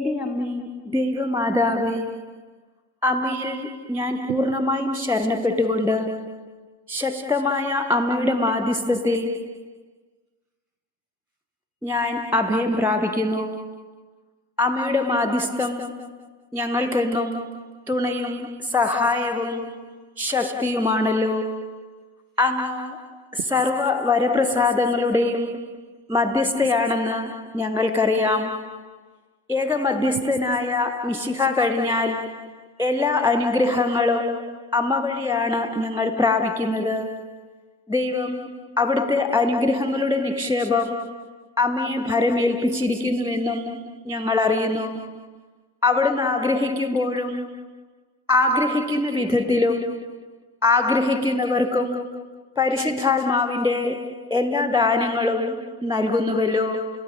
എന്റെ അമ്മേ ദൈവമാതാവേ അമ്മയിൽ ഞാൻ പൂർണമായും ശരണപ്പെട്ടുകൊണ്ട് ശക്തമായ അമ്മയുടെ മാധ്യസ്ഥത്തിൽ ഞാൻ അഭയം പ്രാപിക്കുന്നു. അമ്മയുടെ മാധ്യസ്ഥം ഞങ്ങൾക്കെന്നും തുണയും സഹായവും ശക്തിയുമാണല്ലോ. അങ്ങ് സർവ വരപ്രസാദങ്ങളുടെയും മധ്യസ്ഥയാണെന്ന് ഞങ്ങൾക്കറിയാം. ഏകമധ്യസ്ഥനായ മിശിഹ കഴിഞ്ഞാൽ എല്ലാ അനുഗ്രഹങ്ങളും അമ്മ വഴിയാണ് ഞങ്ങൾ പ്രാപിക്കുന്നത്. ദൈവം അവിടുത്തെ അനുഗ്രഹങ്ങളുടെ നിക്ഷേപം അമ്മയെ ഭരമേൽപ്പിച്ചിരിക്കുന്നുവെന്നും ഞങ്ങൾ അറിയുന്നു. അവിടുന്ന് ആഗ്രഹിക്കുമ്പോഴും ആഗ്രഹിക്കുന്ന വിധത്തിലും ആഗ്രഹിക്കുന്നവർക്കും പരിശുദ്ധാത്മാവിന്റെ എല്ലാ ദാനങ്ങളും നൽകുന്നുവല്ലോ.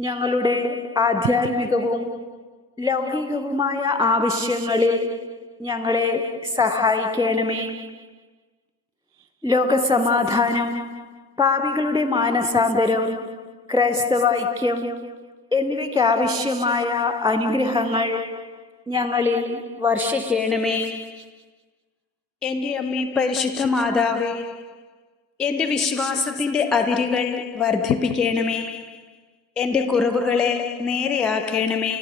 ഞങ്ങളുടെ ആധ്യാത്മികവും ലൗകികവുമായ ആവശ്യങ്ങളിൽ ഞങ്ങളെ സഹായിക്കണമേ. ലോകസമാധാനം പാപികളുടെ മാനസാന്തരം ക്രൈസ്തവ ഐക്യം എന്നിവയ്ക്കാവശ്യമായ അനുഗ്രഹങ്ങൾ ഞങ്ങളിൽ വർഷിക്കണമേ. എന്റെ അമ്മ പരിശുദ്ധ മാതാവേ എന്റെ വിശ്വാസത്തിന്റെ അതിരുകൾ വർദ്ധിപ്പിക്കണമേ. എന്റെ കുറവുകളെ നേരെയാക്കണമേ.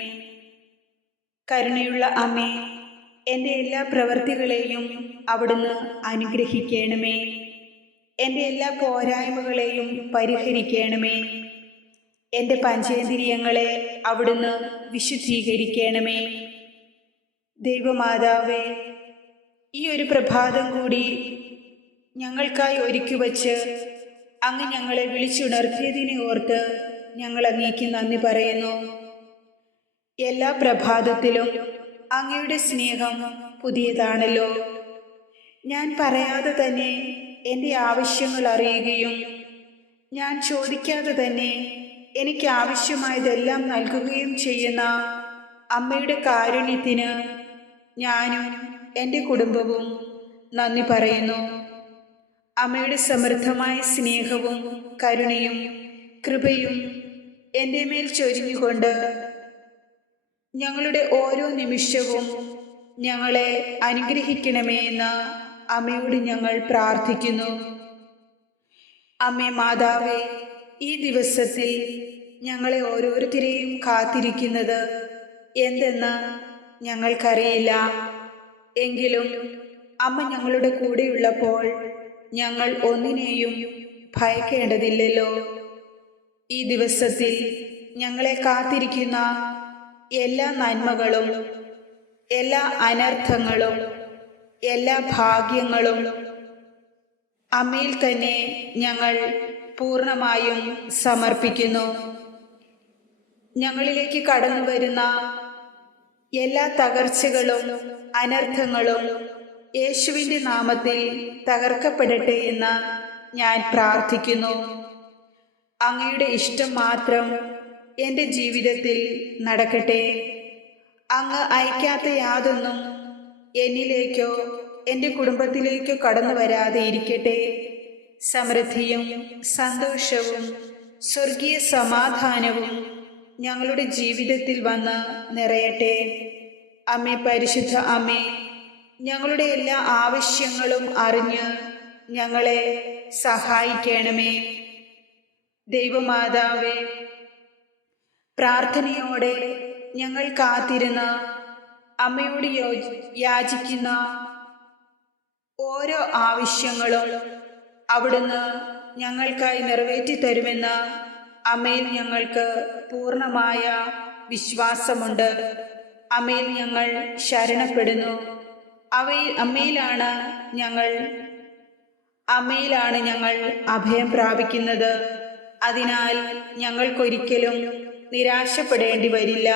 കരുണയുള്ള അമ്മേ എന്റെ എല്ലാ പ്രവൃത്തികളെയും അവിടുന്ന് അനുഗ്രഹിക്കണമേ. എന്റെ എല്ലാ പോരായ്മകളെയും പരിഹരിക്കണമേ. എന്റെ പഞ്ചേന്ദ്രിയങ്ങളെ അവിടുന്ന് വിശുദ്ധീകരിക്കണമേ. ദൈവമാതാവേ ഈ ഒരു പ്രഭാതം കൂടി ഞങ്ങൾക്കായി ഒരുക്കി വച്ച് അങ്ങ് ഞങ്ങളെ വിളിച്ചുണർത്തിയതിനെ ഓർത്ത് ഞങ്ങൾ അങ്ങേക്ക് നന്ദി പറയുന്നു. എല്ലാ പ്രഭാതത്തിലും അങ്ങയുടെ സ്നേഹം പുതിയതാണല്ലോ. ഞാൻ പറയാതെ തന്നെ എന്റെ ആവശ്യങ്ങൾ അറിയുകയും ഞാൻ ചോദിക്കാതെ തന്നെ എനിക്ക് ആവശ്യമായതെല്ലാം നൽകുകയും ചെയ്യുന്ന അമ്മയുടെ കാരുണ്യത്തിന് ഞാനും എന്റെ കുടുംബവും നന്ദി പറയുന്നു. അമ്മയുടെ സമൃദ്ധമായ സ്നേഹവും കരുണയും കൃപയും എന്റെ മേൽ ചൊരിഞ്ഞുകൊണ്ട് ഞങ്ങളുടെ ഓരോ നിമിഷവും ഞങ്ങളെ അനുഗ്രഹിക്കണമേ എന്ന് അമ്മയോട് ഞങ്ങൾ പ്രാർത്ഥിക്കുന്നു. അമ്മേ മാതാവേ ഈ ദിവസത്തിൽ ഞങ്ങളെ ഓരോരുത്തരെയും കാത്തിരിക്കുന്നത് എന്തെന്ന് ഞങ്ങൾക്കറിയില്ല. എങ്കിലും അമ്മ ഞങ്ങളുടെ കൂടെയുള്ളപ്പോൾ ഞങ്ങൾ ഒന്നിനെയും ഭയക്കേണ്ടതില്ലല്ലോ. ഈ ദിവസത്തിൽ ഞങ്ങളെ കാത്തിരിക്കുന്ന എല്ലാ നന്മകളും എല്ലാ അനർത്ഥങ്ങളും എല്ലാ ഭാഗ്യങ്ങളും അമ്മയിൽ തന്നെ ഞങ്ങൾ പൂർണമായും സമർപ്പിക്കുന്നു. ഞങ്ങളിലേക്ക് കടന്നു വരുന്ന എല്ലാ തകർച്ചകളും അനർത്ഥങ്ങളും യേശുവിന്റെ നാമത്തിൽ തകർക്കപ്പെടട്ടെ എന്ന് ഞാൻ പ്രാർത്ഥിക്കുന്നു. അങ്ങയുടെ ഇഷ്ടം മാത്രം എന്റെ ജീവിതത്തിൽ നടക്കട്ടെ. അങ്ങ് അയക്കാത്ത യാതൊന്നും എന്നിലേക്കോ എന്റെ കുടുംബത്തിലേക്കോ കടന്നു വരാതെ ഇരിക്കട്ടെ. സമൃദ്ധിയും സന്തോഷവും സ്വർഗീയ സമാധാനവും ഞങ്ങളുടെ ജീവിതത്തിൽ വന്ന് നിറയട്ടെ. അമ്മേ പരിശുദ്ധ അമ്മേ ഞങ്ങളുടെ എല്ലാ ആവശ്യങ്ങളും അറിഞ്ഞ് ഞങ്ങളെ സഹായിക്കണമേ. ദൈവമാതാവേ പ്രാർത്ഥനയോടെ ഞങ്ങൾ കാത്തിരുന്ന അമ്മയോട് യാചിക്കുന്ന ഓരോ ആവശ്യങ്ങളും അവിടുന്ന് ഞങ്ങൾക്കായി നിറവേറ്റി തരുമെന്ന് അമ്മയിൽ ഞങ്ങൾക്ക് പൂർണമായ വിശ്വാസമുണ്ട്. അമ്മയിൽ ഞങ്ങൾ ശരണപ്പെടുന്നു. അവയിൽ അമ്മയിലാണ് ഞങ്ങൾ അമ്മയിലാണ് ഞങ്ങൾ അഭയം പ്രാപിക്കുന്നത്. അതിനാൽ ഞങ്ങൾക്കൊരിക്കലും നിരാശപ്പെടേണ്ടി വരില്ല.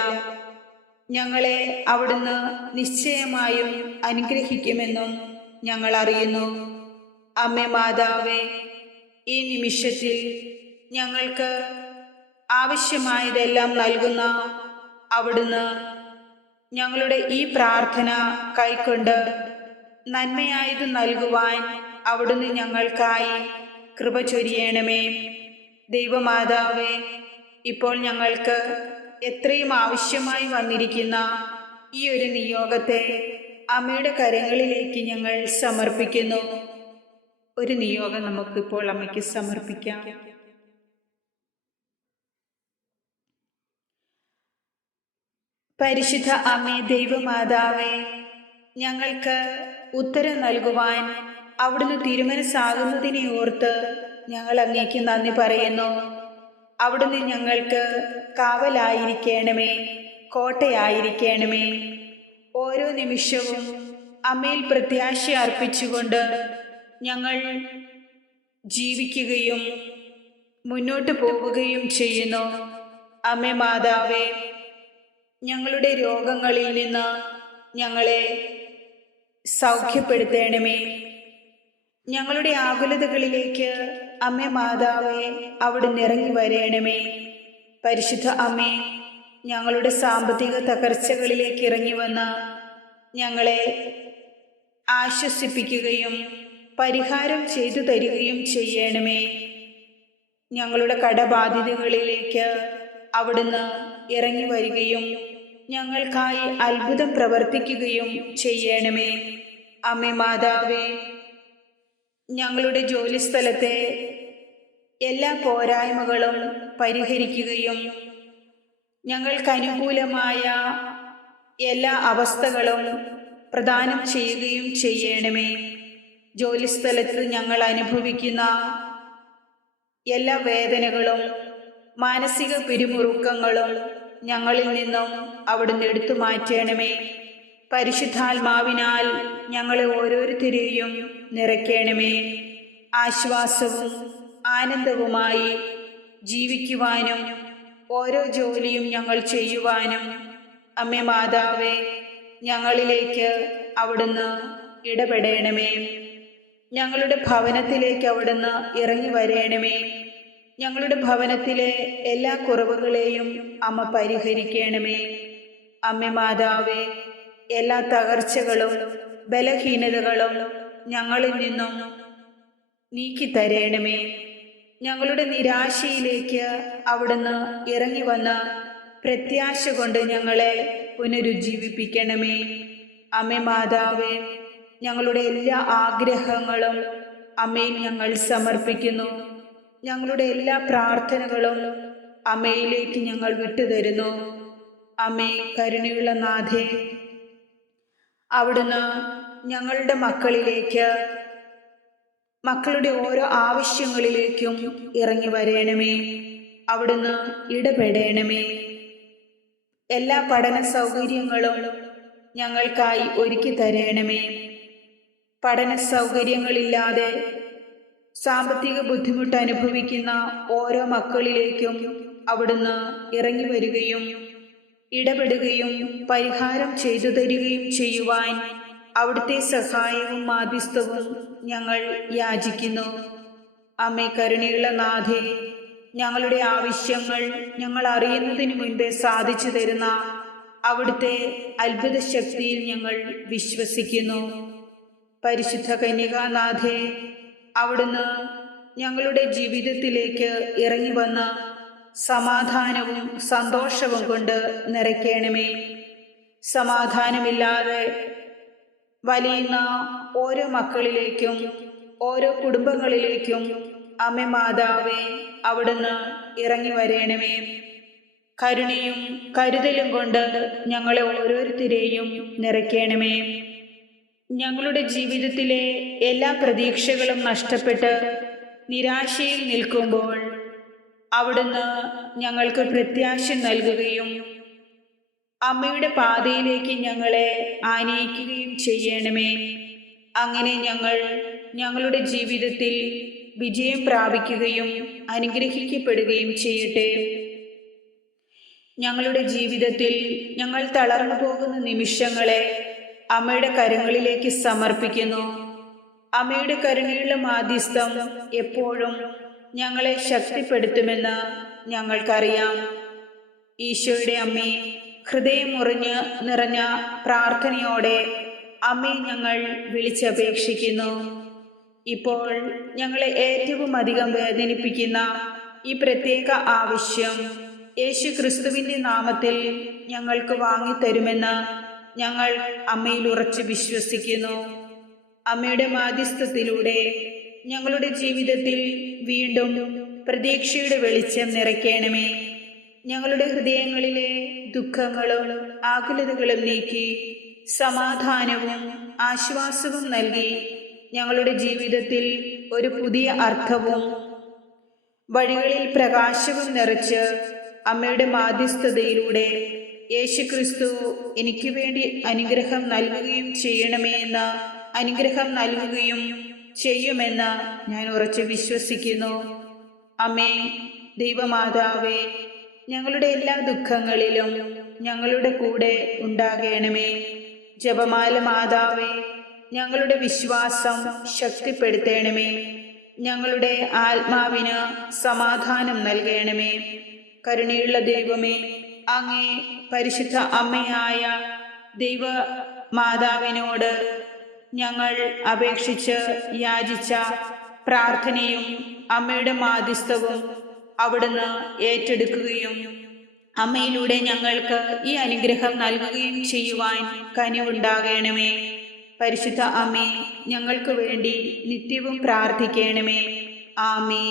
ഞങ്ങളെ അവിടുന്ന് നിശ്ചയമായും അനുഗ്രഹിക്കുമെന്നും ഞങ്ങൾ അറിയുന്നു. അമ്മ മാതാവേ ഈ നിമിഷത്തിൽ ഞങ്ങൾക്ക് ആവശ്യമായതെല്ലാം നൽകുന്ന അവിടുന്ന് ഞങ്ങളുടെ ഈ പ്രാർത്ഥന കൈക്കൊണ്ട് നന്മയായത് നൽകുവാൻ അവിടുന്ന് ഞങ്ങൾക്കായി കൃപ ചൊരിയണമേ. ദൈവമാതാവേ ഇപ്പോൾ ഞങ്ങൾക്ക് എത്രയും ആവശ്യമായി വന്നിരിക്കുന്ന ഈ ഒരു നിയോഗത്തെ അമ്മയുടെ കരങ്ങളിലേക്ക് ഞങ്ങൾ സമർപ്പിക്കുന്നു. ഒരു നിയോഗം നമുക്കിപ്പോൾ അമ്മയ്ക്ക് സമർപ്പിക്കാം. പരിശുദ്ധ അമ്മേ ദൈവമാതാവേ ഞങ്ങൾക്ക് ഉത്തരം നൽകുവാൻ അവിടുന്ന് തിരുമനസ്സാകുന്നതിനെ ഓർത്ത് ഞങ്ങൾ അങ്ങേക്ക് നന്ദി പറയുന്നു. അവിടുന്ന് ഞങ്ങൾക്ക് കാവലായിരിക്കണമേ കോട്ടയായിരിക്കണമേ. ഓരോ നിമിഷവും അമ്മയിൽ പ്രത്യാശ അർപ്പിച്ചുകൊണ്ട് ഞങ്ങൾ ജീവിക്കുകയും മുന്നോട്ട് പോവുകയും ചെയ്യുന്നു. അമ്മ മാതാവേ ഞങ്ങളുടെ രോഗങ്ങളിൽ നിന്ന് ഞങ്ങളെ സൗഖ്യപ്പെടുത്തണമേ. ഞങ്ങളുടെ ആകുലതകളിലേക്ക് അമ്മ മാതാവേ അവിടുന്ന് ഇറങ്ങി വരയണമേ പരിശുദ്ധ അമ്മേ ഞങ്ങളുടെ സാമ്പത്തിക തകർച്ചകളിലേക്ക് ഇറങ്ങി വന്ന് ഞങ്ങളെ ആശ്വസിപ്പിക്കുകയും പരിഹാരം ചെയ്തു തരികയും ചെയ്യണമേ. ഞങ്ങളുടെ കടബാധിതകളിലേക്ക് അവിടുന്ന് ഇറങ്ങി വരികയും ഞങ്ങൾക്കായി അത്ഭുതം പ്രവർത്തിക്കുകയും ചെയ്യണമേ. അമ്മേ മാതാവേ ഞങ്ങളുടെ ജോലിസ്ഥലത്തെ എല്ലാ പോരായ്മകളും പരിഹരിക്കുകയും ഞങ്ങൾക്ക് അനുകൂലമായ എല്ലാ അവസ്ഥകളും പ്രദാനം ചെയ്യുകയും ചെയ്യണമേ. ജോലിസ്ഥലത്ത് ഞങ്ങൾ അനുഭവിക്കുന്ന എല്ലാ വേദനകളും മാനസിക പിരിമുറുക്കങ്ങളും ഞങ്ങളിൽ നിന്നും അവിടുന്ന് എടുത്തു മാറ്റണമേ. പരിശുദ്ധാത്മാവിനാൽ ഞങ്ങളെ ഓരോരുത്തരെയും നിറയ്ക്കണമേ. ആശ്വാസവും ആനന്ദവുമായി ജീവിക്കുവാനും ഓരോ ജോലിയും ഞങ്ങൾ ചെയ്യുവാനും അമ്മ മാതാവേ ഞങ്ങളിലേക്ക് അവിടുന്ന് ഇടപെടണമേ. ഞങ്ങളുടെ ഭവനത്തിലേക്ക് അവിടുന്ന് ഇറങ്ങി വരേണമേ. ഞങ്ങളുടെ ഭവനത്തിലെ എല്ലാ കുറവുകളെയും അമ്മ പരിഹരിക്കണമേ. അമ്മ മാതാവേ എല്ലാ തകർച്ചകളും ബലഹീനതകളും ഞങ്ങളിൽ നിന്നും നീക്കി തരേണമേ ഞങ്ങളുടെ നിരാശയിലേക്ക് അവിടുന്ന് ഇറങ്ങി വന്ന പ്രത്യാശ കൊണ്ട് ഞങ്ങളെ പുനരുജ്ജീവിപ്പിക്കണമേ. അമ്മ മാതാവേ ഞങ്ങളുടെ എല്ലാ ആഗ്രഹങ്ങളും അമ്മയിൽ ഞങ്ങൾ സമർപ്പിക്കുന്നു. ഞങ്ങളുടെ എല്ലാ പ്രാർത്ഥനകളും അമ്മയിലേക്ക് ഞങ്ങൾ വിട്ടുതരുന്നു. അമ്മേ കരുണയുള്ള നാഥേ അവിടുന്ന് ഞങ്ങളുടെ മക്കളിലേക്ക് മക്കളുടെ ഓരോ ആവശ്യങ്ങളിലേക്കും ഇറങ്ങി വരയണമേ അവിടുന്ന് ഇടപെടേണമേ. എല്ലാ പഠന സൗകര്യങ്ങളും ഞങ്ങൾക്കായി ഒരുക്കി തരേണമേ. പഠന സൗകര്യങ്ങളില്ലാതെ സാമ്പത്തിക ബുദ്ധിമുട്ട് അനുഭവിക്കുന്ന ഓരോ മക്കളിലേക്കും അവിടുന്ന് ഇറങ്ങി വരികയും ഇടപെടുകയും പരിഹാരം ചെയ്തു തരികയും ചെയ്യുവാൻ അവിടുത്തെ സഹായവും മാധ്യസ്ഥവും ഞങ്ങൾ യാചിക്കുന്നു. അമ്മേ കരുണയുള്ള നാഥേ ഞങ്ങളുടെ ആവശ്യങ്ങൾ ഞങ്ങൾ അറിയുന്നതിന് മുൻപേ സാധിച്ചു തരുന്ന അവിടുത്തെ അത്ഭുത ശക്തിയിൽ ഞങ്ങൾ വിശ്വസിക്കുന്നു. പരിശുദ്ധ കന്യകാനാഥേ അവിടുന്ന് ഞങ്ങളുടെ ജീവിതത്തിലേക്ക് ഇറങ്ങി വന്ന് സമാധാനവും സന്തോഷവും കൊണ്ട് നിറയ്ക്കണമേ. സമാധാനമില്ലാതെ വലിയുന്ന ഓരോ മക്കളിലേക്കും ഓരോ കുടുംബങ്ങളിലേക്കും അമ്മ മാതാവേ അവിടുന്ന് ഇറങ്ങി വരയണമേ കരുണയും കരുതലും കൊണ്ട് ഞങ്ങളെ ഓരോരുത്തരെയും നിറയ്ക്കണമേ. ഞങ്ങളുടെ ജീവിതത്തിലെ എല്ലാ പ്രതീക്ഷകളും നഷ്ടപ്പെട്ട് നിരാശയിൽ നിൽക്കുമ്പോൾ അവിടുന്ന് ഞങ്ങൾക്ക് പ്രത്യാശ നൽകുകയും അമ്മയുടെ പാതയിലേക്ക് ഞങ്ങളെ ആനയിക്കുകയും ചെയ്യണമേ. അങ്ങനെ ഞങ്ങൾ ഞങ്ങളുടെ ജീവിതത്തിൽ വിജയം പ്രാപിക്കുകയും അനുഗ്രഹിക്കപ്പെടുകയും ചെയ്യട്ടെ. ഞങ്ങളുടെ ജീവിതത്തിൽ ഞങ്ങൾ തളർന്നു പോകുന്ന നിമിഷങ്ങളെ അമ്മയുടെ കരങ്ങളിലേക്ക് സമർപ്പിക്കുന്നു. അമ്മയുടെ കരുണയുള്ള മാധ്യസ്ഥം എപ്പോഴും ഞങ്ങളെ ശക്തിപ്പെടുത്തുമെന്ന് ഞങ്ങൾക്കറിയാം. ഈശോയുടെ അമ്മേ ഹൃദയം മുറിഞ്ഞ് നിറഞ്ഞ പ്രാർത്ഥനയോടെ അമ്മേ ഞങ്ങൾ വിളിച്ചപേക്ഷിക്കുന്നു. ഇപ്പോൾ ഞങ്ങളെ ഏറ്റവും അധികം വേദനിപ്പിക്കുന്ന ഈ പ്രത്യേക ആവശ്യം യേശു ക്രിസ്തുവിന്റെ നാമത്തിൽ ഞങ്ങൾക്ക് വാങ്ങിത്തരുമെന്ന് ഞങ്ങൾ അമ്മയിൽ ഉറച്ചു വിശ്വസിക്കുന്നു. അമ്മയുടെ മാധ്യസ്ഥത്തിലൂടെ ഞങ്ങളുടെ ജീവിതത്തിൽ വീണ്ടും പ്രതീക്ഷയുടെ വെളിച്ചം നിറയ്ക്കണമേ. ഞങ്ങളുടെ ഹൃദയങ്ങളിലെ ദുഃഖങ്ങളും ആകുലതകളും നീക്കി സമാധാനവും ആശ്വാസവും നൽകി ഞങ്ങളുടെ ജീവിതത്തിൽ ഒരു പുതിയ അർത്ഥവും വഴികളിൽ പ്രകാശവും നിറച്ച് അമ്മയുടെ മാധ്യസ്ഥതയിലൂടെ യേശുക്രിസ്തു എനിക്ക് വേണ്ടി അനുഗ്രഹം നൽകുകയും ചെയ്യണമേ എന്ന അനുഗ്രഹം നൽകുകയും ചെയ്യുമെന്ന് ഞാൻ ഉറച്ചു വിശ്വസിക്കുന്നു. അമ്മേ ദൈവമാതാവേ ഞങ്ങളുടെ എല്ലാ ദുഃഖങ്ങളിലും ഞങ്ങളുടെ കൂടെ ഉണ്ടാകണമേ. ജപമാല മാതാവേ ഞങ്ങളുടെ വിശ്വാസം ശക്തിപ്പെടുത്തണമേ. ഞങ്ങളുടെ ആത്മാവിന് സമാധാനം നൽകണമേ. കരുണയുള്ള ദൈവമേ അങ്ങേ പരിശുദ്ധ അമ്മയായ ദൈവ മാതാവിനോട് ഞങ്ങൾ അപേക്ഷിച്ച് യാചിച്ച പ്രാർത്ഥനയും അമ്മയുടെ മാധ്യസ്ഥവും അവിടുന്ന് ഏറ്റെടുക്കുകയും അമ്മയിലൂടെ ഞങ്ങൾക്ക് ഈ അനുഗ്രഹം നൽകുകയും ചെയ്യുവാൻ കനിവുണ്ടാകണമേ. പരിശുദ്ധ അമ്മേ ഞങ്ങൾക്ക് വേണ്ടി നിത്യവും പ്രാർത്ഥിക്കണമേ. ആമേ